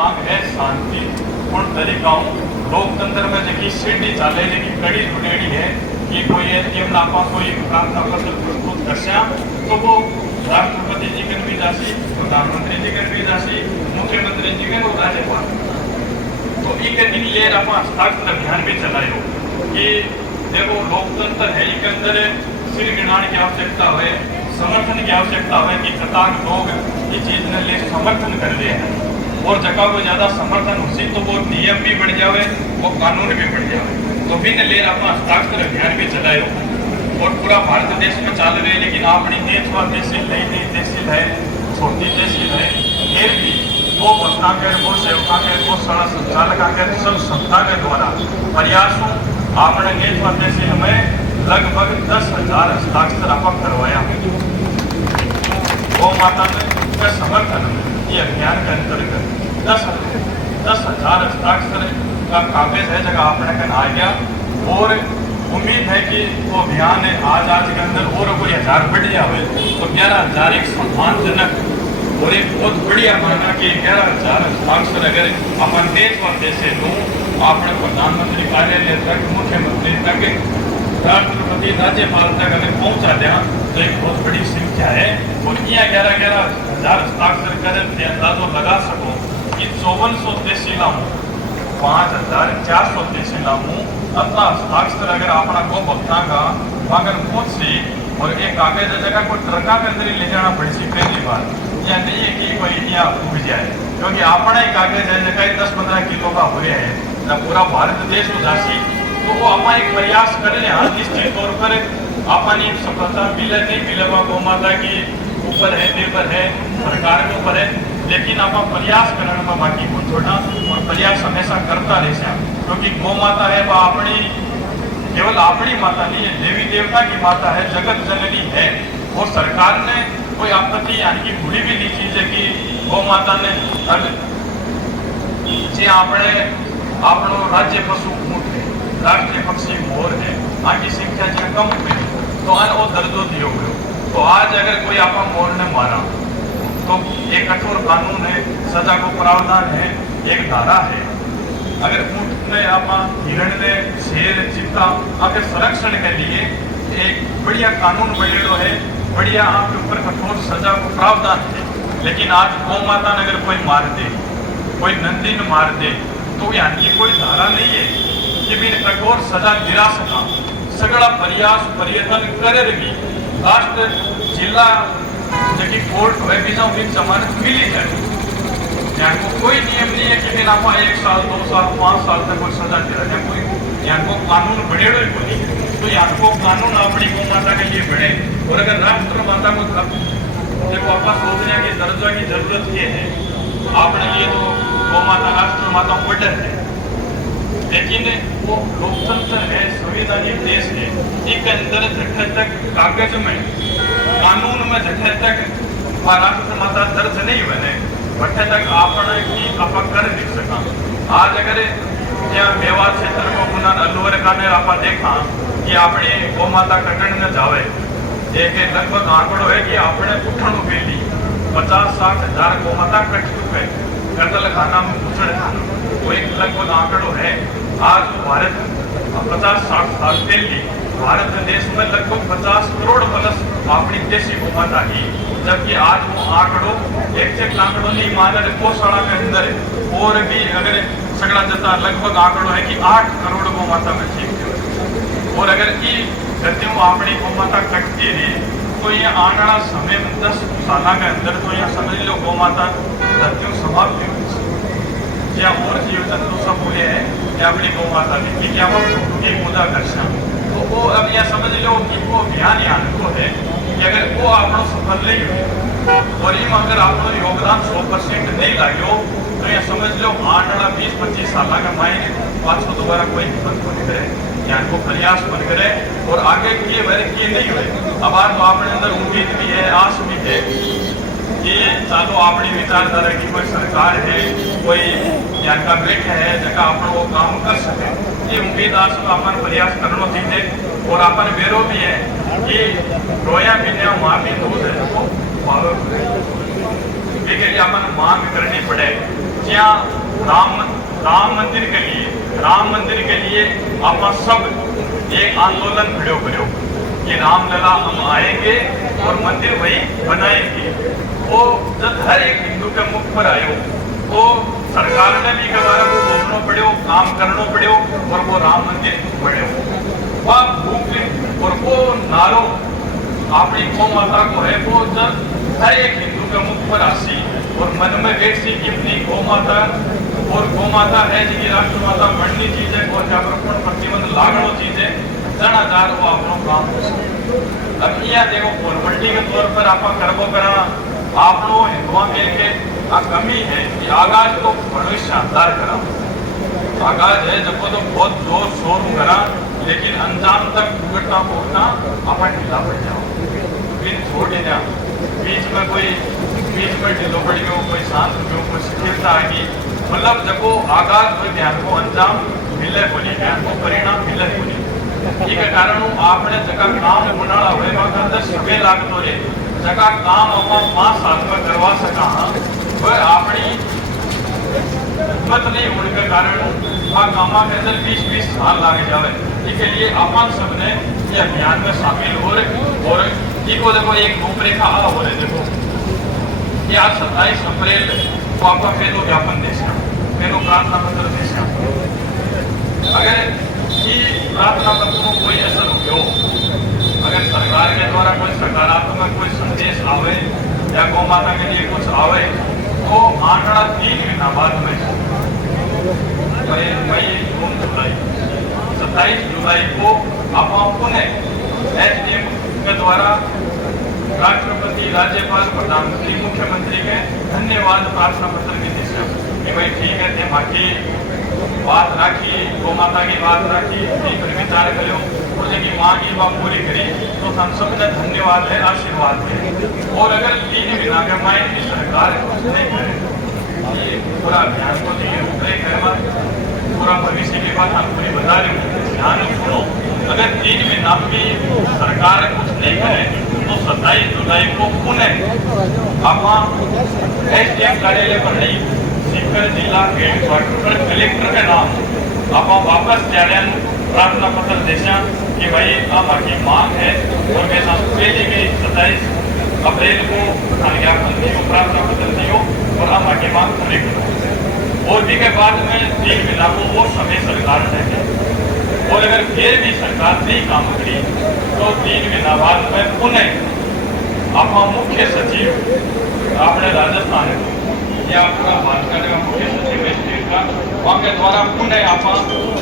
मांग है शांति पूर्ण तरीकाओं लोकतंत्र में जबकि सीढ़ी चाले जबकि कड़ी जुड़ेड़ी है कि कोई केम नापा कोई प्रार्थना पत्र प्रस्तुत करशा तो वो राष्ट्रपति जी के भी जासी प्रधानमंत्री जी के भी जासी मुख्यमंत्री जी के राज्यपाल तो एक दिन ये आप हस्ताक्षर अभियान भी चलायो कि देखो लोकतंत्र है इसके अंदर सिर गिनाने की आवश्यकता है समर्थन की आवश्यकता है कि कतार लोग ये चीज ने ले समर्थन कर लिए हैं और जगह को ज्यादा समर्थन उसी तो वो नियम भी बढ़ जावे वो कानून भी बढ़ जावे तो भी ने ले आप हस्ताक्षर अभियान भी चलायो और पूरा भारत देश में चल रहे लेकिन अपनी देशवा तहसील नई नई तहसील है छोटी तहसील है फिर भी वो भक्ता के वो सेवका के वो सड़ा संचालका के सब संस्था के द्वारा प्रयासों अपने देशवा तहसील में लगभग 10,000 हस्ताक्षर आप करवाया गौ माता के समर्थन में ये अभियान के अंतर्गत 10,000 हस्ताक्षर का कागज है जगह आपने कल आ गया और उम्मीद है कि वो अभियान आज के अंदर और कोई 1000 बढ़ जाए तो 11,000 एक सम्मानजनक और एक बहुत बढ़िया माना कि 11,000 हस्ताक्षर अगर अपन देश व देश से लूँ अपने प्रधानमंत्री कार्यालय तक मुख्यमंत्री तक राष्ट्रपति राज्यपाल तक अगर पहुँचा दें तो एक बहुत बड़ी संख्या है और यहाँ 11,000 हस्ताक्षर कर अंदाजो लगा सको कि 5400 तहसीलों 5,400 तहसीलों अपना हस्ताक्षर अगर अपना गो भक्ता का अगर पहुँच सी और एक कागज जगह को ट्रका के अंदर ही ले जाना पड़ी सी पहली बार या नहीं है कि कोई इंडिया उग जाए क्योंकि अपना ही कागज है जगह 10-15 किलो का हुए है जब पूरा भारत देश उदासी तो वो अपना एक प्रयास करें हाँ निश्चित तौर पर अपनी सफलता मिले नहीं मिले गौ माता की ऊपर है निर्भर है सरकार के ऊपर है लेकिन आप प्रयास करने का बाकी को छोटा और प्रयास हमेशा करता रहे क्योंकि गौ माता है वह अपनी केवल अपनी माता नहीं है देवी देवता की माता है जगत जननी है और सरकार ने कोई आपत्ति यानी कि भूली भी नहीं चीज है कि गौ माता ने जे આપણે આપણો રાજ્ય પશુ ઊંટ है राष्ट्रीय पक्षी मोर है आगे संख्या जो कम हुई तो आने वो दर्जो दियो हुए तो आज अगर कोई आपा मोर ने मारा तो एक कठोर कानून है सजा को प्रावधान है एक धारा है अगर ऊंट ने आपा हिरण ने शेर चित्ता अगर संरक्षण के लिए एक बढ़िया कानून बनेलो है बढ़िया आपके ऊपर कठोर सजा को प्रावधान है लेकिन आज गौ माता ने अगर कोई मार दे कोई नंदी ने मार दे तो यानी कि कोई धारा नहीं है कि भी कठोर सजा दिला सका सगड़ा प्रयास पर्यटन करे रही राष्ट्र जिला जबकि कोर्ट है भी भी जमानत मिली जाए यहाँ को कोई नियम नहीं है कि फिर आप 1 साल 2 साल 5 साल तक कोई सजा दिला जाए कोई यहाँ को कानून बढ़ेड़ो ही बोली तो यहाँ को कानून अपनी गौ माता के लिए बढ़े और अगर राष्ट्र माता को देखो आप सोचने की दर्जा की जरूरत ये है आपने लिए तो गौ माता राष्ट्र माता बढ़ है लेकिन वो लोकतंत्र है संविधानिक देश है इसके अंदर जगह तक कागज में कानून में जगह तक राष्ट्र माता दर्ज नहीं बने बट्ठे तक आपने की आप कर नहीं सका आज अगर यहाँ मेवाड़ क्षेत्र को पुनः अलवर का ने आप देखा कि अपनी गौ माता कटन न जावे एक लगभग आंकड़ो है कि अपने उठन बेली 50-60 हजार गौ माता कट चुके कतल खाना में घुसड़ तो एक लगभग आंकड़ो है आज भारत 50-60 साल पहले भारत देश में लगभग 50 करोड़ प्लस अपनी देशी गौ माता ही जबकि आज वो आंकड़ो एक आंकड़ो नहीं माना गौशाला के अंदर और भी अगर सगड़ा जता लगभग आंकड़ो है कि 8 करोड़ गौ माता में ठीक और अगर ये गतियों अपनी गौ माता कटती रही तो ये आने वाला समय में 10 साल के अंदर तो यहाँ समझ लो गौ माता गतियों समाप्त हो या और जीव जंतु सब हुए हैं कि अपनी गौ माता ने कि क्या वो एक मुद्दा करना तो वो अब यह समझ लो कि वो अभियान यहाँ को है कि अगर वो आपको सफल नहीं हुए और इम अगर आपको योगदान 100% नहीं लागो तो यह समझ लो आने वाला 20-25 साल का मायने पाछो दोबारा कोई हिम्मत को करे यहाँ को प्रयास बन करे और आगे किए वह किए नहीं हुए अब आज तो अपने अंदर उम्मीद भी है आस भी है कि चालो अपनी विचारधारा की कोई सरकार है कोई यहाँ का बैठे है जगह अपन वो काम कर सके ये उम्मीद आज तो अपन प्रयास करना चाहिए और अपन बेरो भी है कि रोया भी नहीं वहाँ भी दूध है तो के लिए अपन मांग करनी पड़े ज्या राम मंदिर के लिए आप सब एक आंदोलन खड़ो करो कि रामलला हम आएंगे और मंदिर वही बनाएंगे। वो जब हर एक हिंदू के मुख पर आयो तो सरकार ने भी कबार को बोलना पड़ो, काम करना पड़ो और वो राम मंदिर बने। वह भूख और वो नारो अपनी गौ माता को है, वो जब हर एक हिंदू के मुख पर आसी और मन में बैठी कि अपनी गौ माता और गौ माता है जी राष्ट्र माता बननी चीज है और जागरूकता प्रतिबंध लागणो चीज है जनादार वो अपनो काम हो सके। अब यह देखो फॉर्मेलिटी के तौर पर आप करबो करा आपनो हिंदुआ मिल के आ कमी है कि आगाज तो बड़ो शानदार करा, आगाज है जब तो बहुत जोर शोर करा लेकिन अंजाम तक भुगतना भुगतना अपन ढीला पड़ जाओ, फिर छोड़ देना बीच में ढीलो पड़ गयो, कोई शांत हो गयो, कोई स्थिरता आ गई, मतलब जब वो आगाज हो ध्यान को अंजाम मिले बोली ध्यान को परिणाम मिले बोली। ये कारण आपने जगह काम बनाना हुए अंदर समय लागतो है, जगह काम अपन 5 साल में करवा सका वह अपनी हिम्मत नहीं होने के कारण आ कामा के अंदर 20-20 साल लागे जावे। इसके लिए अपन सबने ये अभियान में शामिल हो रहे और इको देखो एक रूपरेखा आ हो रहे देखो कि आज 27 अप्रैल को आपका पहलो ज्ञापन देशा पहलो प्रार्थना पत्र देशा। अगर ये प्रार्थना पत्र को कोई असर हो, अगर सरकार के द्वारा कोई सकारात्मक कोई संदेश आवे या गौ माता के लिए कुछ आवे तो आंकड़ा 3 महीना बाद में मई जून जुलाई 27 जुलाई को आप पुनः एसडीएम के द्वारा राष्ट्रपति, राज्यपाल, प्रधानमंत्री, मुख्यमंत्री के धन्यवाद प्रार्थना पत्र की दिशा कि भाई ठीक है बाकी बात राखी गौ माता की बात राखी पर विचार करो और की माँ की बात पूरी करी तो हम सब ने धन्यवाद है, आशीर्वाद है। और अगर 3 महीना के माइन की सरकार कुछ नहीं करे ये पूरा अभियान को लिए रूपरेखा पूरा भविष्य की बात हम पूरी बता रहे हो, ध्यान सुनो। अगर 3 महीना की सरकार कुछ नहीं करे तो 27 जुलाई को पुनः आप एसडीएम कार्यालय पर नहीं सीकर जिला हेडक्वार्टर पर कलेक्टर के नाम आप वापस जाने प्रार्थना पत्र देशा कि भाई अब आपकी मांग है और मैं पहले भी 27 अप्रैल को ज्ञापन दियो, प्रार्थना पत्र दियो और अब आपकी मांग पूरी करो। और भी के बाद में 3 महीना को वो समय सरकार है और अगर फिर भी सरकार नहीं काम करी तो 3 महीना बाद में पुनः आप मुख्य सचिव अपने राजस्थान या पूरा भाजपा का मुख्य सचिव स्टेट का वहाँ के द्वारा पुनः आप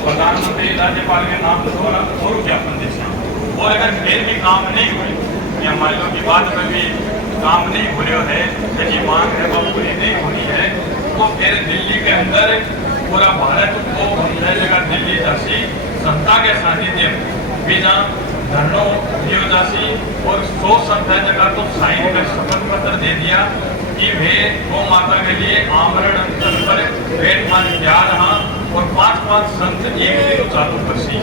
प्रधानमंत्री, राज्यपाल के नाम द्वारा और ज्ञापन देते। और अगर फिर भी काम नहीं हुई या मान लो की बात में भी काम नहीं हो रहा है, यदि मांग है वह पूरी नहीं होनी है तो फिर दिल्ली के अंदर पूरा भारत को जगह दिल्ली जैसी संस्था के सानिध्य भी जहाँ धरनो दियो जासी और 100 संस्था जगह तो साइन का शपथ पत्र दे दिया कि वे गौ माता के लिए आमरण अनशन पर बैठ मान तैयार हाँ और 5-5 संत एक दिन चालू करसी।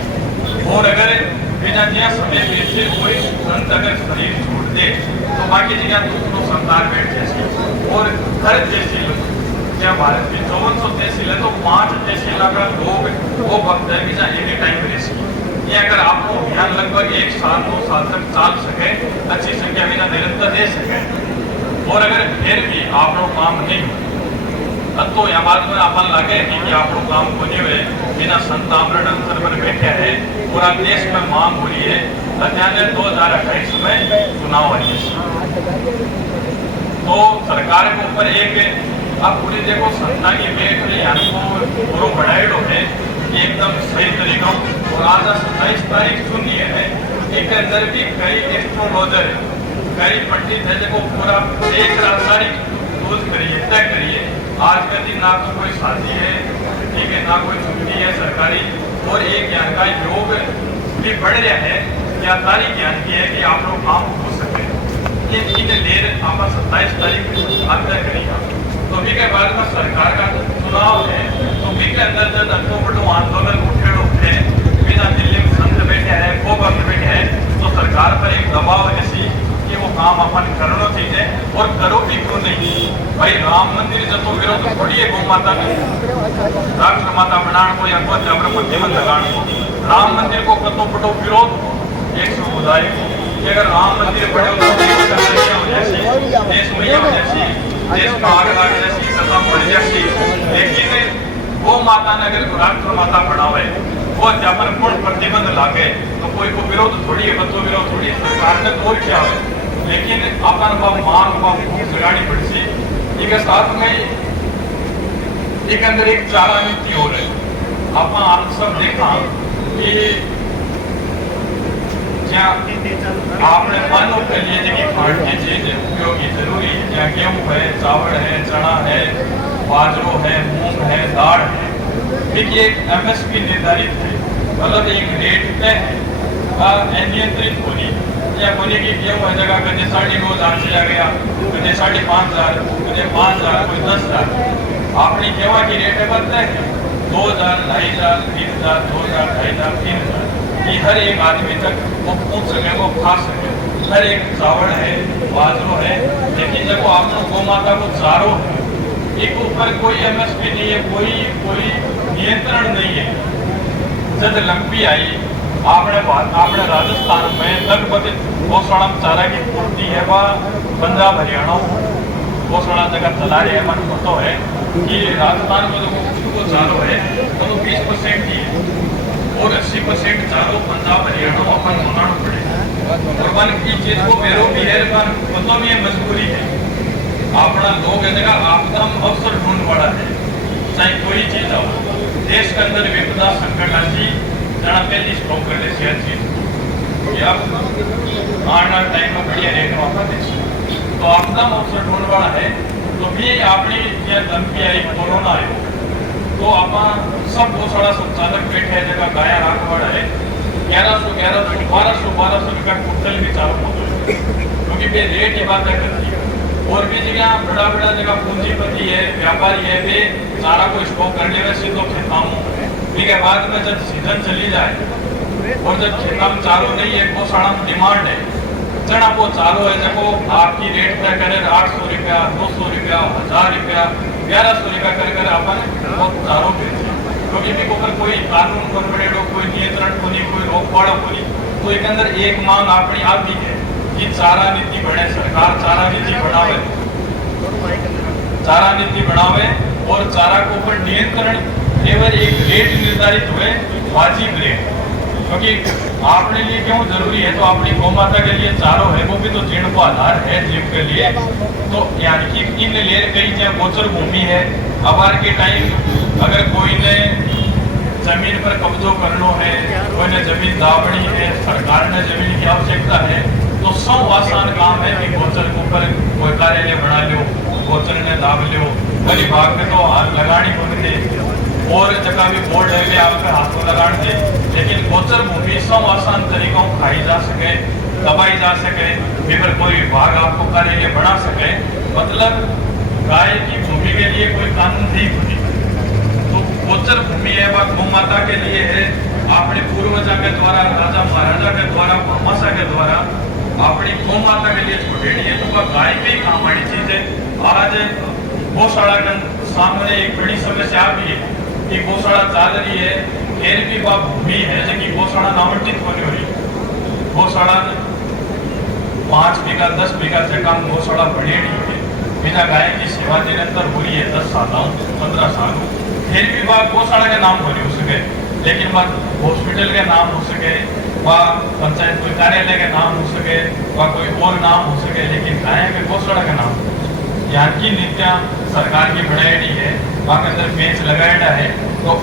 और अगर बिना दिया समय में से कोई संत अगर शरीर छोड़ दे तो बाकी जगह दूसरों संतान बैठ जैसी। और हर तहसील क्या भारत की 5400 तहसील है तो 5 तहसील का लोग वो वक्त है कि जहाँ एनी टाइम रेस्क्यू ये अगर आपको अभियान लगभग 1 साल 2 साल तक चल सके, अच्छी संख्या में निरंतर दे सके और अगर फिर भी आप लोग काम नहीं हो तो यहाँ बात में अपन लगे कि आप लोग काम को नहीं हुए बिना संतामरण अंतर पर बैठे है, पूरा देश में मांग हो रही है। अध्याय 2028 में चुनाव है तो सरकार के ऊपर एक आप पूरी देखो संस्था की बैठ यहाँ को पूरा बढ़ाएड़ो है एकदम सही तरीका। और आज 27 तारीख सुनिए है एक अंदर भी कई एस्ट्रोलॉजर कई पंडित है जो पूरा एक रात तारीख रोज करिए तय करिए। आज का दिन ना तो कोई शादी है ठीक है ना कोई छुट्टी है सरकारी और एक ज्ञान का योग भी बढ़ रहा है क्या तारीख ज्ञान की है कि आप लोग काम हो सके ये इन लेर आप 27 तारीख तय करेगा। तो भी के बाद में सरकार का चुनाव है तो भी के अंदर जब अट्ठो बटो आंदोलन उठे बिना दिल्ली में संत बैठे हैं को वक्त बैठे हैं तो सरकार पर एक दबाव ऐसी कि वो काम अपन करनो थी जाए और करो भी क्यों नहीं। भाई राम मंदिर जतो विरोध थोड़ी है गौ माता ने राष्ट्र माता बनाने को या कोई अगर प्रतिबंध लगाने को। राम मंदिर को कतो पटो विरोध एक समुदाय को कि अगर राम मंदिर बने तो देश में जैसी देश में आगे आगे जैसी कथा बढ़ जैसी। लेकिन गौ माता ने अगर राष्ट्र माता बनावे वो अपन पूर्ण प्रतिबंध लागे तो कोई को विरोध थोड़ी है, बतो विरोध थोड़ी है, सरकार ने कोई क्या है। लेकिन अपन मांग लगानी पड़ती इसके साथ में एक अंदर एक चारा नीति हो रही। आप सब देखा कि आपने मानो के लिए जो खाने की चीज उपयोगी जरूरी है, जहाँ गेहूँ है, चावल है, चना है, बाजरो है, मूंग है, दाल है, देखिए एक MSP निर्धारित है, मतलब एक रेट तय है, अनियंत्रित होनी या बोले कि गेहूँ है जगह कभी 2,500 चला गया, कभी 5,500, कभी 5,000, कोई 10,000। आपने गेहूँ की रेट है बदलते हैं 2,000, 2,500, 3,000, 2,000, 2,500, 3,000। ये हर एक आदमी तक वो पूछ सके, वो खा सके। हर एक चावल है, बाजरो है, लेकिन जब आप गौ माता को चारो है, एक ऊपर कोई MSP नहीं है, कोई नियंत्रण नहीं है। जब लंबी आई आपने राजस्थान में लगभग गौशाला में चारा की पूर्ति है, वह पंजाब हरियाणा गौशाला जगह चला रहे हैं। मन पता है कि राजस्थान में जो चारो है तो वो 20% ही है और 80% चारो पंजाब हरियाणा अपन होना पड़ेगा। और मन की चीज को मेरो भी है, पता भी है, मजबूरी है। अपना लोग जगह आपदम अवसर ढूंढ पड़ा है, चाहे कोई चीज हो। देश के अंदर विपदा संकट आती जना पहली स्टॉक कर ले शेयर चीज या आना टाइम में बढ़िया रेट में वापस तो आपदम अवसर ढूंढ पड़ा है। तो भी अपनी यह धमकी आई, कोरोना आयो तो आप सब गौशाला संचालक बैठे जगह गाया राखवाड़ा है 1100 रुपया कुंटल भी चारों पहुंचो, क्योंकि वे रेट ये बात करती है। और भी जगह बड़ा जगह पूंजीपति है, व्यापारी है, वे चारा को स्टॉक करने में सीधो खेतामों के बाद में जब सीजन चली जाए और जब खेता में चारो नहीं है, गौशाला में डिमांड है चना वो चारो है, जब आपकी रेट तय करे 800 रुपया, 200 रुपया, 1,000 रुपया, 1,100 रुपया कर अपन वो चारो बेचे। क्योंकि ऊपर कोई कानून गवर्नमेंट कोई नियंत्रण को नहीं, कोई रोकवाड़ा को नहीं। तो एक अंदर एक मांग अपनी आप भी है कि चारा नीति बने, सरकार चारा नीति बनावे, चारा नीति बनावे और चारा के ऊपर नियंत्रण केवल एक रेट निर्धारित हुए, वाजिब रेट। क्योंकि आपने लिए क्यों जरूरी है, तो अपनी गौ माता के लिए चारो है, वो भी तो जीर्ण को आधार है जीव के लिए। तो यानी कि इन ले कई जहाँ गोचर भूमि है, अबार के टाइम अगर कोई ने जमीन पर कब्जो करना है, कोई ने जमीन दावनी है, सरकार ने जमीन की आवश्यकता है, तो सब आसान काम है कि गोचर के ऊपर कोई कार्यालय बना लो, गोचर ने दाब लो, विभाग में तो हाथ लगानी पड़ती और जगह भी बोर्ड है भी आपके हाथ में लगाने थे। लेकिन गोचर भूमि सब आसान तरीकों खाई जा सके, दबाई जा सके, फिर कोई विभाग आपको कार्यालय बना सके। मतलब गाय की भूमि के लिए कोई कानून नहीं बनी, तो गोचर भूमि है वह गौ माता के लिए है। अपने पूर्वजा के द्वारा, राजा महाराजा के द्वारा, भामाशा के द्वारा अपनी गौ माता के लिए छोड़ेनी है, तो वह गाय के ही काम वाली चीज है। आज गौशाला के सामने एक बड़ी समस्या भी है कि गौशाला चल रही है, फिर भी वह भूमि है जिनकी गौशाला नामांकित होनी हो रही। गौशाला 5 बीघा 10 बीघा से कम गौशाला बड़ी नहीं है, बिना गाय की सेवा निरंतर हो रही है 10 साल 15 साल, फिर भी वह गौशाला के नाम हो सके, लेकिन वह हॉस्पिटल के नाम हो सके, वह पंचायत कोई कार्यालय के नाम हो सके, वह कोई और नाम हो सके, लेकिन गाय के गौशाला का नाम यहाँ की नीतियाँ सरकार की बनाई है, वहाँ के अंदर पेच लगाया है। तो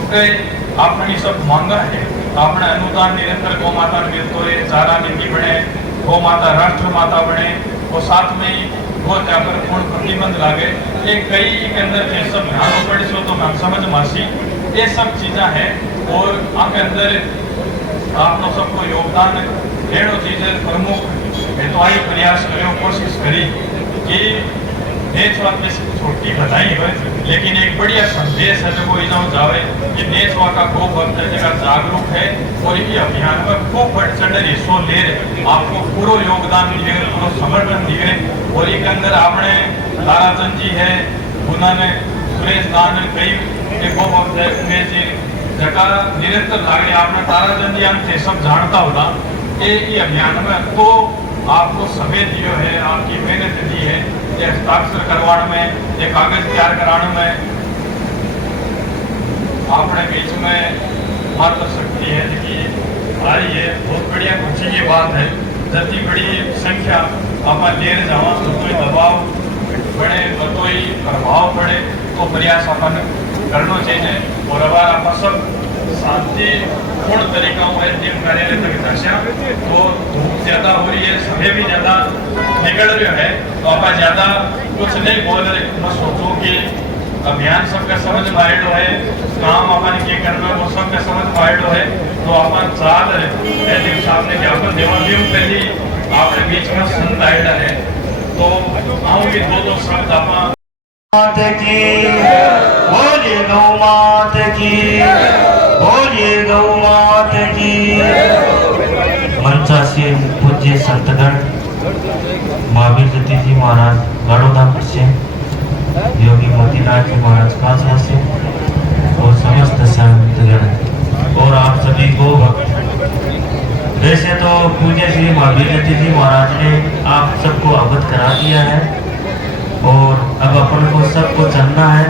अपनी सब मांगा है, अपना अनुदान निरंतर गौ माता मिलते है, चारा नीति बने, गौ माता राष्ट्र माता बने, और साथ में ही गो पर पूर्ण प्रतिबंध लागे। ये कई के अंदर ये सब ध्यान पड़े सो तो हम समझ मासी ये सब चीज़ा है। और आगे अंदर आप सबको योगदान लेनो चीज़ प्रमुख है, तो आई प्रयास करो, कोशिश करी कि देश में छोटी बताई हो, लेकिन एक बढ़िया संदेश है जो इन्हों जावे कि नेचवा का गो भक्त जगह जागरूक है और ये अभियान में खूब बढ़ चढ़ हिस्सों ले रहे, आपको पूरा योगदान दिए, पूरा समर्थन दिए। और एक अंदर आपने ताराचंद जी है, उन्होंने सुरेश दान कई गो भक्त है उमेश जी जगह निरंतर लागड़ी आपने ताराचंद जी हम सब जानता होगा ये अभियान में तो आपको समय दियो है, आपकी मेहनत दी है, ये हस्ताक्षर करवाने में, ये कागज तैयार कराने में अपने बीच में मात्र शक्ति है कि आई है। बहुत बढ़िया खुशी की बात है, जितनी बड़ी संख्या आप ले जावा तो कोई दबाव बढ़े तो कोई प्रभाव पड़े तो प्रयास अपन करना चाहिए। और अगर आप सब शांतिपूर्ण तरीका एसडीएम कार्यालय तक दर्शा तो धूप ज्यादा हो रही है, समय भी ज्यादा निकल रहा है, तो आप ज्यादा कुछ नहीं बोल रहे, मैं सोचो कि अभियान सबका समझ में आएडो है, काम अपन के करना वो सबका समझ में आएडो है, तो अपन चाल एसडीएम साहब ने ज्ञापन देवा भी पहली आपने बीच में संत आएडा है, तो आऊंगी दो शब्द आप मात की बोलिए गौ मात की, बोलिए गौ मात की। मंचासीन पूज्य संतगण महावीर ज्योति जी महाराज बड़ौदा से, योगी मोतीलाल जी महाराज कासवा से और समस्त संतगण और आप सभी को भक्त। वैसे तो पूज्य श्री महावीर ज्योति जी महाराज ने आप सबको अवगत करा दिया है और अब अपन को सबको चलना है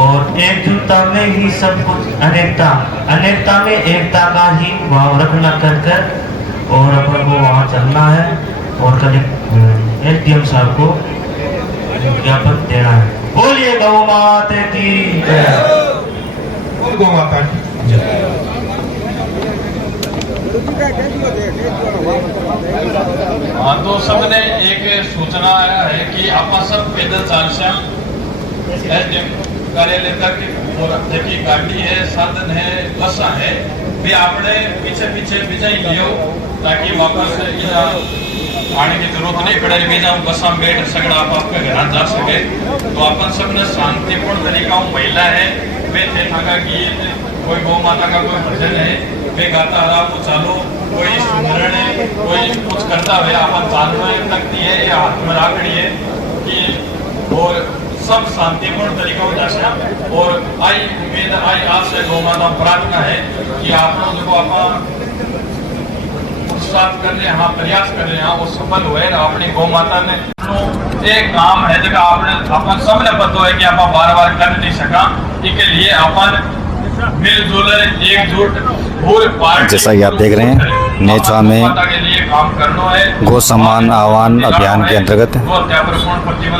और एकजुटता में ही सब कुछ, अनेकता में एकता का ही भाव रखना कर और अपन को वहाँ चलना है और कल एसडीएम साहब को ज्ञापन देना है। बोलिए गौ माता की जय, गौ माता की जय। हाँ, तो सबने एक सूचना है कि आप सब पैदल चाल से एसडीएम कार्यालय तक और देखिए गाड़ी है, साधन है, बसा है, वे आपने पीछे पीछे बिजाई लियो ताकि वापस आने की जरूरत नहीं पड़े, बिना बसा में बैठ सकड़ा आप आपके घर जा सके। तो अपन सबने शांतिपूर्ण तरीका महिला है वे थे का गीत, कोई गौ माता का कोई भजन है वे गाता रहा वो चालो, कोई सुमरण है, कोई कुछ करता हुआ अपन चालू लगती है या हाथ में राखड़ी है कि और सब शांतिपूर्ण तरीका हो जाए। और आई उम्मीद आई आज से गौ माता प्रार्थना है कि आप लोग जो आप उत्साह कर रहे हैं, हाँ प्रयास कर रहे हैं, वो सफल हुए ना अपनी गौ माता ने एक काम है जगह आपने अपन सबने पता है कि आप बार बार कर नहीं सका, इसके लिए अपन मिलजुल एकजुट जैसा कि आप देख रहे हैं नेचवा में गौ सम्मान आह्वान अभियान के अंतर्गत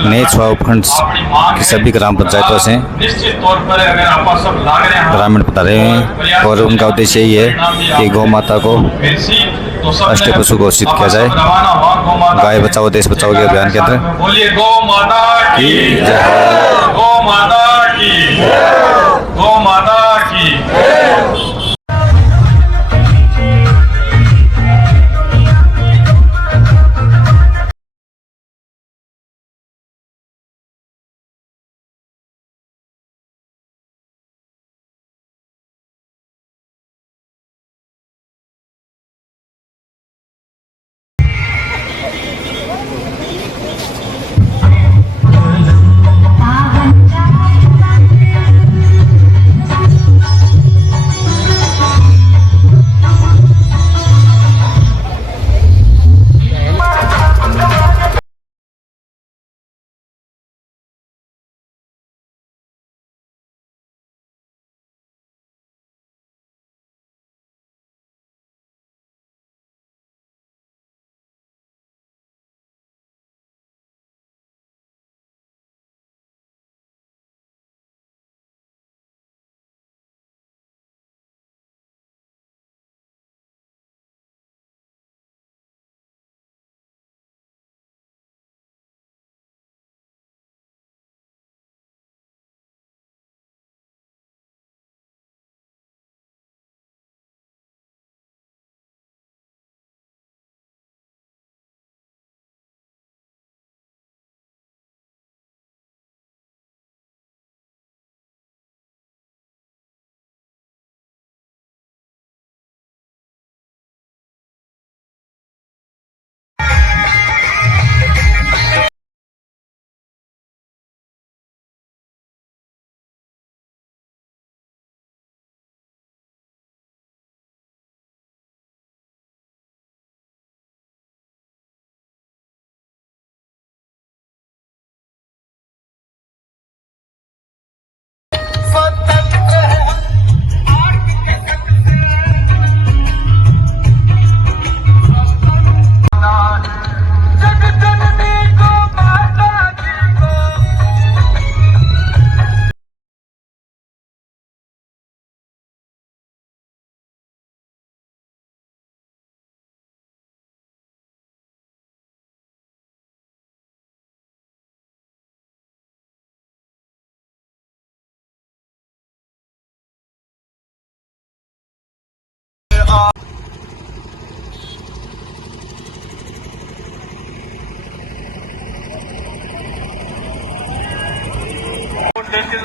नेचवा उपखंड की सभी ग्राम पंचायतों से ग्रामीण बता रहे हैं और उनका उद्देश्य यही है कि गौ माता को राष्ट्रीय पशु घोषित किया जाए। गाय बचाओ देश बचाओ के अभियान के अंतर्गत बोलिए गौ माता की जय, गौ माता की, गौ माता की।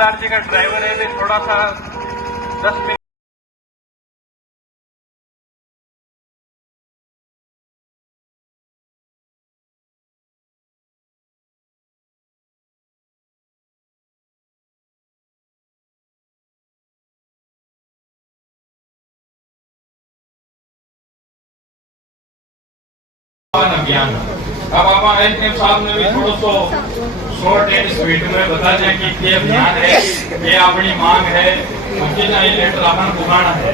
एलआरजी का ड्राइवर है भी थोड़ा सा 10 मिनट अभियान। अब आप एसडीएम साहब ने भी थोड़ा सो शॉर्ट एंड स्वीट में बता दें कि ये अभियान है, ये अपनी मांग है, उनकी ना ये लेटर अपन पुराना है,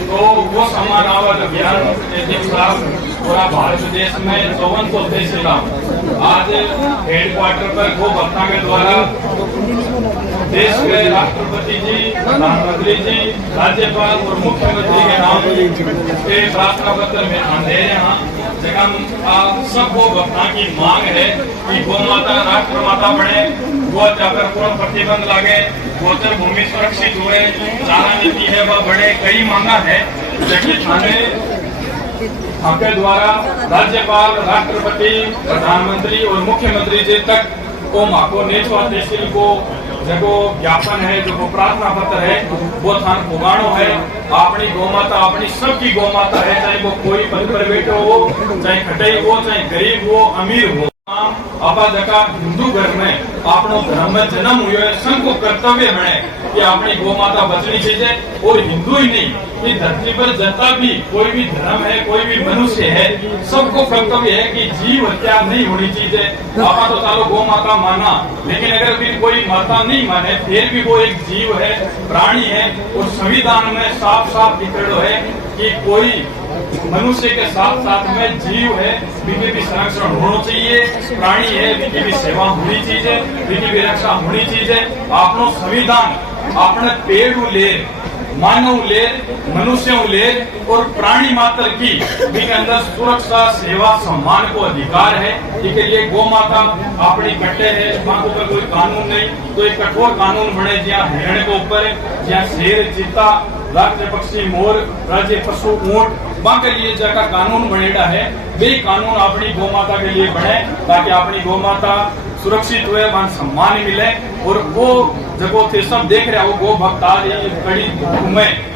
तो वो समान आवत अभियान एसडीएम साहब पूरा भारत देश में 5400 तहसील आज हेडक्वार्टर पर गो भक्ता के द्वारा देश के राष्ट्रपति जी, प्रधानमंत्री जी, राज्यपाल और मुख्यमंत्री के नाम के प्रार्थना पत्र में दे रहे हैं। सबको भक्ता की मांग है कि गौ माता राष्ट्र माता बने, गो हत्या पर पूर्ण प्रतिबंध लगे, गोचर भूमि सुरक्षित हुए, चारा नीति है वह बढ़े, कई मांगा है। लेकिन आपके द्वारा राज्यपाल, राष्ट्रपति, प्रधानमंत्री और मुख्यमंत्री जी तक को माको नेचवा तहसील को जो ज्ञापन है, जो प्रार्थना पत्र है, वो थान पुगाणो है। अपनी गौ माता अपनी सबकी गौ माता है, चाहे वो कोई पद पर बैठो हो, चाहे खटई हो, चाहे गरीब हो, अमीर हो। आपा जका हिंदू घर में आपनो धर्म में जन्म हुए है, सबको कर्तव्य बने कि अपनी गौ माता बचनी चाहिए। और हिंदू ही नहीं, कि धरती पर जनता भी, कोई भी धर्म है, कोई भी मनुष्य है, सबको कर्तव्य है कि जीव हत्या नहीं होनी चाहिए। आपा तो चलो गौ माता माना, लेकिन अगर फिर कोई माता नहीं माने फिर भी वो एक जीव है, प्राणी है। और संविधान में साफ साफ लिखा है कि कोई मनुष्य के साथ साथ में जीव है, विधि भी संरक्षण होना चाहिए, प्राणी है, विधि भी सेवा होनी चाहिए, विधि भी रक्षा होनी चाहिए। आपनो संविधान अपने पेड़ ले, मानव ले, मनुष्यों ले और प्राणी मात्र की भी अंदर सुरक्षा, सेवा, सम्मान को अधिकार है। इसके लिए गौ माता अपनी कट्टे है, वहां ऊपर कोई कानून नहीं, तो एक कठोर कानून बने जहाँ हिरण के ऊपर, जहाँ शेर, चीता, राज्य पक्षी, मोर, राज्य पशु, ऊंट, वहां के लिए जगह कानून बनेगा है, वे कानून अपनी गौ माता के लिए बने ताकि अपनी गौ माता सुरक्षित हुए, मान सम्मान मिले। और वो जगह थे सब देख रहे हो, गो भक्त आज कड़ी धूप में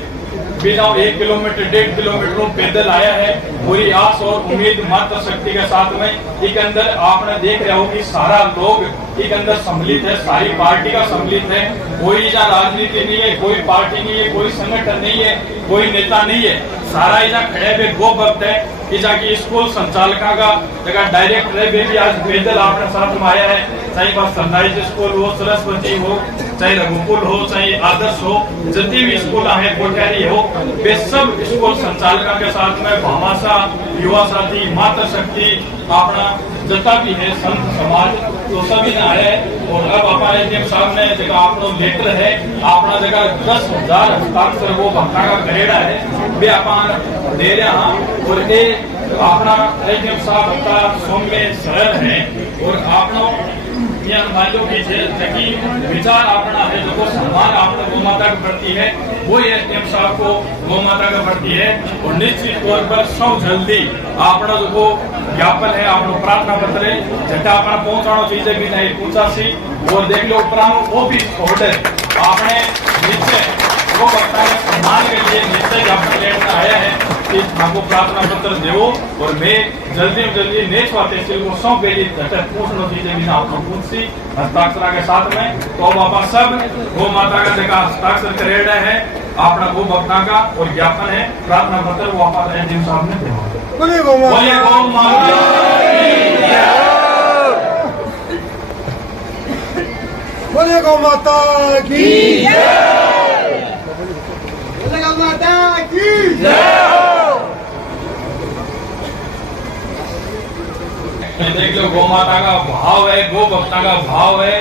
बिना 1 किलोमीटर 1.5 किलोमीटर पैदल आया है, पूरी आस और उम्मीद मात्र शक्ति के साथ में। एक अंदर आपने देख रहे हो कि सारा लोग एक अंदर सम्मिलित है, सारी पार्टी का सम्मिलित है, कोई यहाँ राजनीति नहीं है, कोई पार्टी नहीं है, कोई संगठन नहीं है, कोई नेता नहीं है, सारा यहाँ खड़े हुए गो भक्त है। की स्कूल संचालका का जगह डायरेक्टर भी आज पैदल आपने साथ में आया है, चाहे वह सनराइज स्कूल हो, सरस्वती हो, चाहे रघुकुल हो, चाहे आदर्श हो, जितने भी स्कूल है, कोठारी हो, वे सब स्कूल संचालका के साथ में भामाशा, युवा साथी, मातृ शक्ति, अपना जितना भी है संत समाज, तो सभी ने आया है। और अब हमारे एसडीएम साहब ने जगह आपको लेटर है, अपना जगह 10,000 हस्ताक्षर वो भक्ता का करेड़ा है, वे अपन दे रहे हैं। और ये अपना एसडीएम साहब भक्ता सौम्य सरल है और आपनो मानलो की विचार अपना है, जो सम्मान अपना गौ माता के प्रति है, वो एसडीएम साहब को गौ माता के प्रति है। और निश्चित तौर पर सब जल्दी अपना जो ज्ञापन है, अपना प्रार्थना पत्र है, जटा अपना पहुंचाना चीजें भी नहीं पूछा सी। और देख लो ऑफिस होल्डर आपने नीचे वो भक्ता के सम्मान के लिए नीचे ज्ञापन लेकर आया है कि हमको प्रार्थना पत्र दो। और मैं जल्दी में जल्दी नेचवा तहसील को सौंप गई पूछना चीजें भी आपको पूछ सी हस्ताक्षर के साथ में। तो बाबा सब गौ माता का जगह हस्ताक्षर करेड़ा है, अपना गो भक्ता का और ज्ञापन है, प्रार्थना पत्र वो आप एसडीएम साहब ने दिया। बोलिए गौ माता, बोलिए गौ माता की माता की जय। देख लो गौ माता का भाव है, गो भक्ता का भाव है,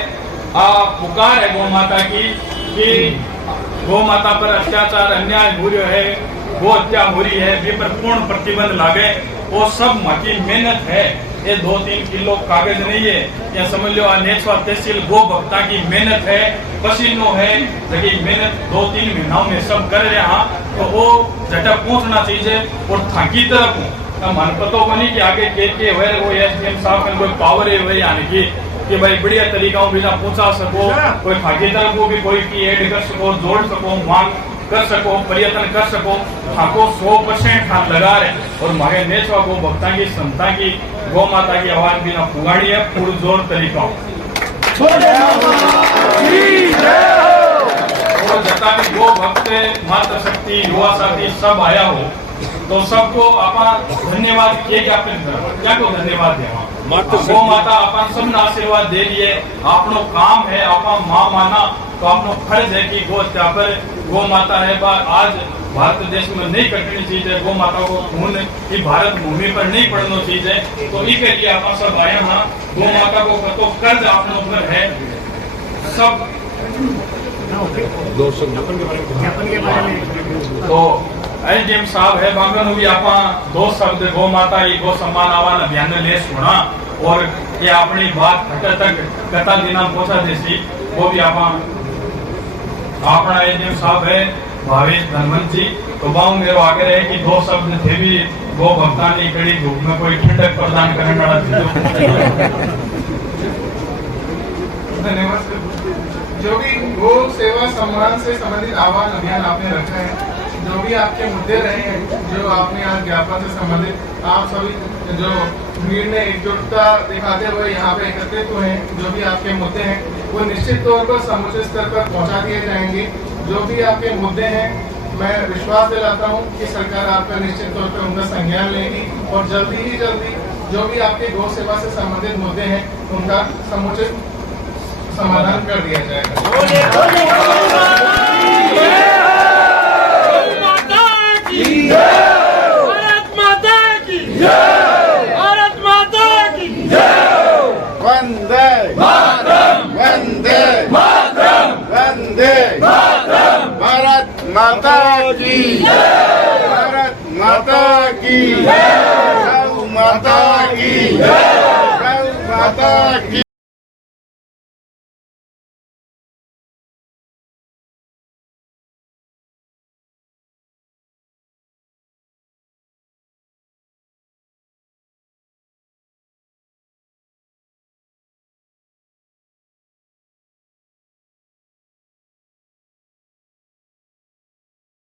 पुकार है गौ माता की कि गौ माता पर अत्याचार अन्याय हो रहा है, गो हत्या हो रही है, वे पर पूर्ण प्रतिबंध लागे। वो सब माकी मेहनत है, ये 2-3 किलो कागज नहीं है, या समझ लो नेचवा तहसील गो भक्ता की मेहनत है, पसीनो है, लेकिन मेहनत 2-3 महीनों में सब कर रहे हैं। तो वो जटा पहुंचना चाहिए और थाकी तरफ मन पतो बनी कि आगे के हुए वो एसडीएम साहब का कोई पावर है हुए, यानी कि कि भाई बढ़िया तरीकाओं बिना पहुंचा सको, कोई भागीदार को भी कोई की ऐड कर सको, जोड़ सको, मांग कर सको, प्रयत्न कर सको, हाको 100% हाथ लगा रहे और मारे नेचवा गो भक्ता की संता की गौ माता की आवाज बिना पुगाड़ी है पूर्ण जोर तरीकाओं और जता भी गो भक्त माता शक्ति युवा साथी सब आया हो तो सबको अपन धन्यवाद किए क्या को धन्यवाद देवा गो माता अपन सबने आशीर्वाद दे लिए आपनो काम है आपा माँ माना तो आपनो फर्ज है कि गो त्या पर गो माता है आज भारत देश में नहीं कटनी चीज है गो माता को खून की भारत भूमि पर नहीं पड़ना चीज है तो इसके लिए आप सब आए ना गो माता को कतो कर्ज आपनो पर है सब तो एसडीएम साहब है बांगन भी आपा 2 शब्द गो माता ई गो सम्मान आवान अभियान ने ले सुना और ये अपनी बात हटे तक कथा दिना पहुंचा देसी वो भी आपा अपना एसडीएम साहब है भावेश धनवंत जी तो बाऊ मेरो आगे है कि 2 शब्द थे भी गो भक्ता ने कड़ी धूप में कोई ठंडक प्रदान करने वाला धन्यवाद। जो भी गो सेवा सम्मान से संबंधित आह्वान अभियान आपने रखा है, जो भी आपके मुद्दे रहे हैं, जो आपने आज ज्ञापन से संबंधित आप सभी जो भीड़ में एकजुटता दिखाते हुए यहाँ पे एकत्रित हुए हैं, जो भी आपके मुद्दे हैं वो निश्चित तौर पर समुचित स्तर पर पहुँचा दिए जाएंगे। जो भी आपके मुद्दे हैं मैं विश्वास दिलाता हूँ कि सरकार आपका निश्चित तौर पर उनका संज्ञान लेगी और जल्दी ही जल्दी जो भी आपके गौ सेवा से संबंधित मुद्दे हैं उनका समुचित समाधान कर दिया जाएगा। वंदे मातरम, वंदे मातरम, वंदे मातरम, भारत माता की जय, भारत माता की जय, गौ माता की जय, गौ माता की